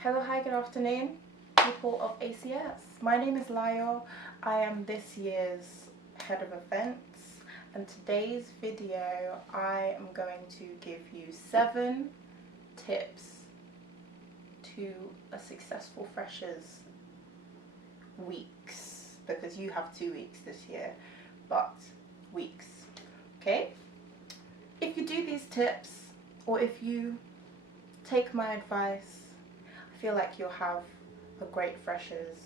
Hello, hi, good afternoon, people of ACS. My name is Layo. I am this year's head of events, and today's video I am going to give you 7 tips to a successful freshers weeks, because you have 2 weeks this year, but weeks, okay? If you do these tips, or if you take my advice, I feel like you'll have a great freshers,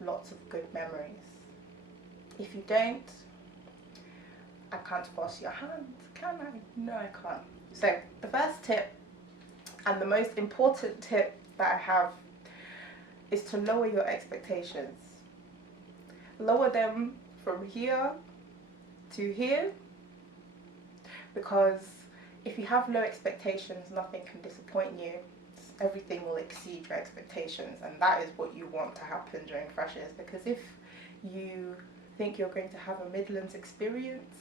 lots of good memories. If you don't, I can't force your hand, can I? No, I can't. So the first tip, and the most important tip that I have, is to lower your expectations. Lower them from here to here, because if you have low expectations, nothing can disappoint you. Everything will exceed your expectations, and that is what you want to happen during freshers. Because if you think you're going to have a Midlands experience,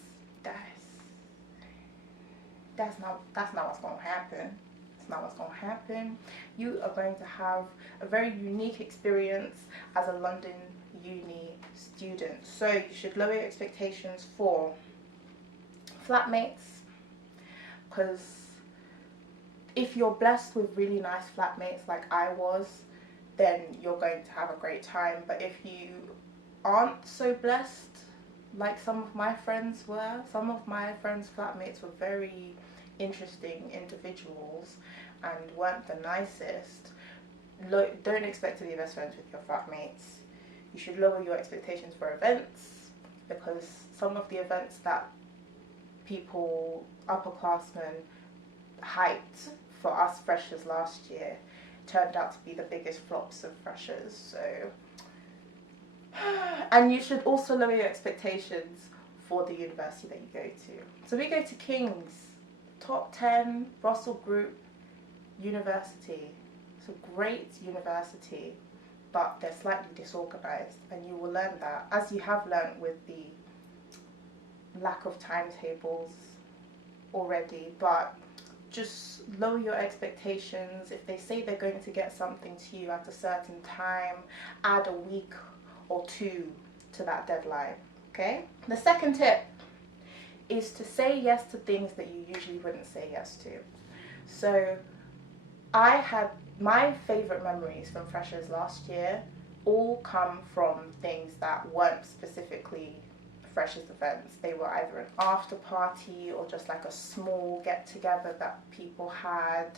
that's not what's going to happen. That's not what's going to happen. You are going to have a very unique experience as a London uni student. So you should lower your expectations for flatmates, because if you're blessed with really nice flatmates like I was, then you're going to have a great time. But if you aren't so blessed, like some of my friends were, some of my friends' flatmates were very interesting individuals and weren't the nicest, don't expect to be best friends with your flatmates. You should lower your expectations for events, because some of the events that people, upperclassmen, hyped for us freshers last year turned out to be the biggest flops of freshers. So, and you should also lower your expectations for the university that you go to. So we go to King's, top 10 Russell Group University. It's a great university, but they're slightly disorganized, and you will learn that, as you have learned with the lack of timetables already. But just lower your expectations. If they say they're going to get something to you at a certain time, add a week or 2 to that deadline, okay? The second tip is to say yes to things that you usually wouldn't say yes to. So I had my favorite memories from freshers last year all come from things that weren't specifically freshers events. They were either an after party or just like a small get together that people had.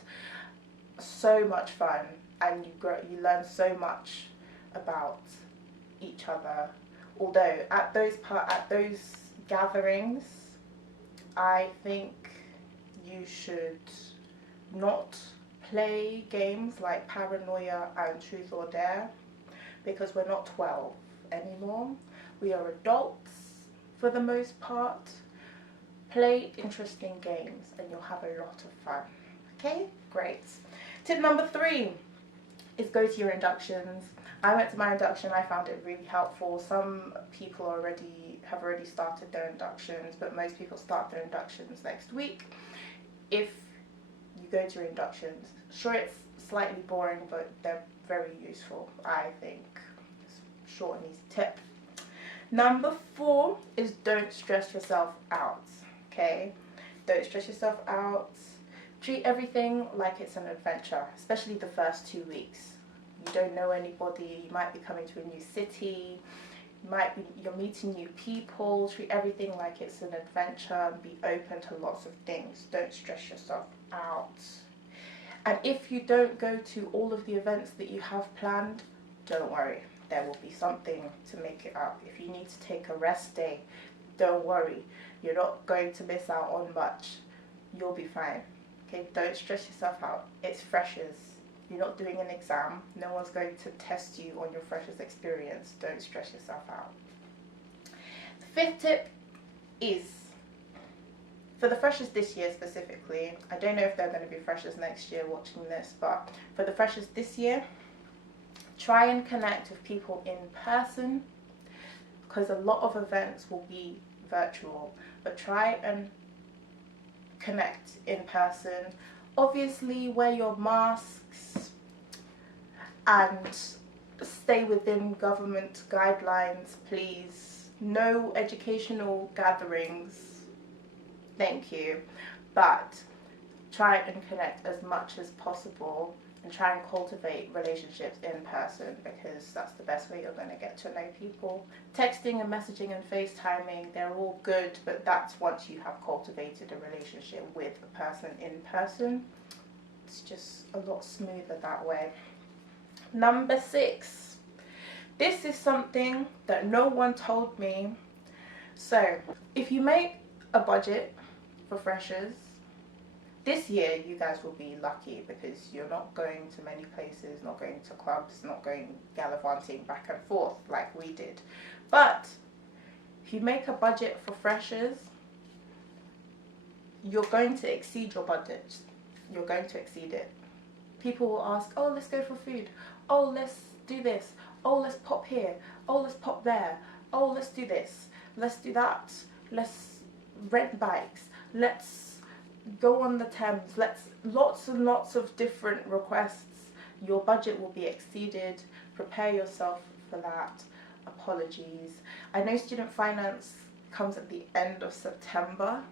So much fun, and you learn so much about each other. Although at those gatherings, I think you should not play games like Paranoia and Truth or Dare, because we're not 12 anymore. We are adults for the most part. Play interesting games and you'll have a lot of fun. Okay, great. Tip number 3 is go to your inductions. I went to my induction. I found it really helpful. Some people have already started their inductions, but most people start their inductions next week. If you go to your inductions, sure, it's slightly boring, but they're very useful, I think. Short and easy tip. Number 4 is don't stress yourself out, okay? Don't stress yourself out. Treat everything like it's an adventure, especially the first 2 weeks. You don't know anybody, you might be coming to a new city, you're meeting new people. Treat everything like it's an adventure and be open to lots of things. Don't stress yourself out. And if you don't go to all of the events that you have planned, don't worry. There will be something to make it up. If you need to take a rest day, don't worry. You're not going to miss out on much. You'll be fine. Okay, don't stress yourself out. It's freshers. You're not doing an exam. No one's going to test you on your freshers experience. Don't stress yourself out. The 5th tip is, for the freshers this year specifically, I don't know if they're going to be freshers next year watching this, but for the freshers this year, try and connect with people in person, because a lot of events will be virtual, but try and connect in person. Obviously, wear your masks, and stay within government guidelines, please. No educational gatherings, thank you, but try and connect as much as possible and try and cultivate relationships in person, because that's the best way you're going to get to know people. Texting and messaging and FaceTiming, they're all good, but that's once you have cultivated a relationship with a person in person. It's just a lot smoother that way. Number 6. This is something that no one told me. So, if you make a budget for freshers, this year you guys will be lucky because you're not going to many places, not going to clubs, not going gallivanting back and forth like we did. But if you make a budget for freshers, you're going to exceed your budget. You're going to exceed it. People will ask, oh, let's go for food. Oh, let's do this. Oh, let's pop here. Oh, let's pop there. Oh, let's do this. Let's do that. Let's rent bikes. Let's go on the Thames. Lots and lots of different requests. Your budget will be exceeded. Prepare yourself for that. Apologies. I know student finance comes at the end of September.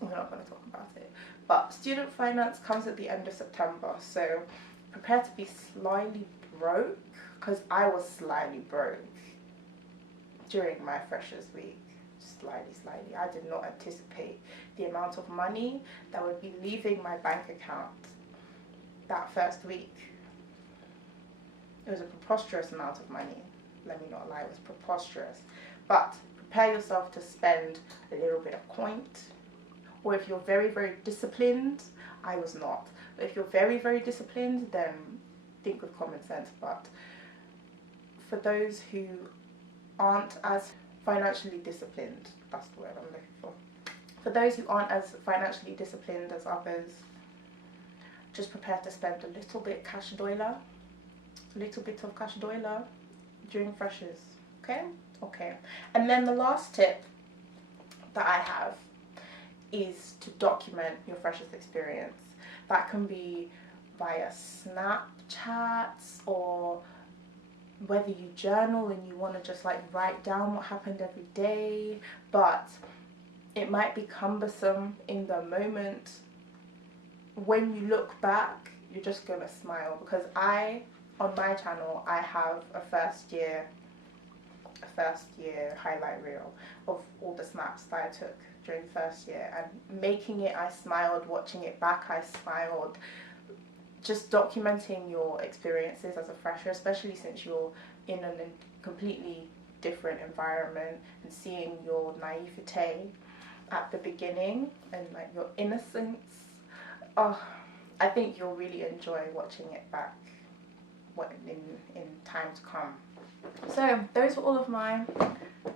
We're not going to talk about it. But student finance comes at the end of September. So prepare to be slyly broke, because I was slyly broke during my freshers week. Slightly. I did not anticipate the amount of money that would be leaving my bank account that first week. It was a preposterous amount of money. Let me not lie, it was preposterous. But prepare yourself to spend a little bit of coint. Or if you're very, very disciplined, I was not. But if you're very, very disciplined, then think with common sense. But for those who aren't as financially disciplined, that's the word I'm looking for. For those who aren't as financially disciplined as others, just prepare to spend a little bit cash doiler, during freshers, okay? Okay. And then the last tip that I have is to document your freshers experience. That can be via Snapchats, or whether you journal and you want to just like write down what happened every day, but it might be cumbersome in the moment. When you look back, you're just gonna smile, because on my channel, I have a first year highlight reel of all the snaps that I took during first year, and making it, I smiled. Watching it back, I smiled. Just documenting your experiences as a fresher, especially since you're in a completely different environment, and seeing your naivete at the beginning and like your innocence. Oh, I think you'll really enjoy watching it back in time to come. So those were all of my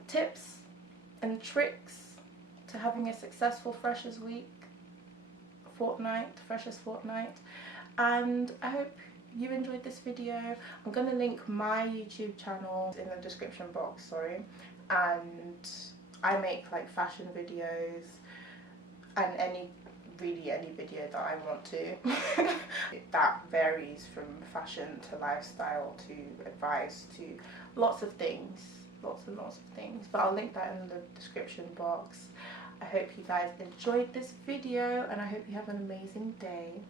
tips and tricks to having a successful freshers week, freshers fortnight. And I hope you enjoyed this video. I'm going to link my YouTube channel in the description box, and I make like fashion videos and any video that I want to. That varies from fashion to lifestyle to advice to lots and lots of things, but I'll link that in the description box. I hope you guys enjoyed this video, and I hope you have an amazing day.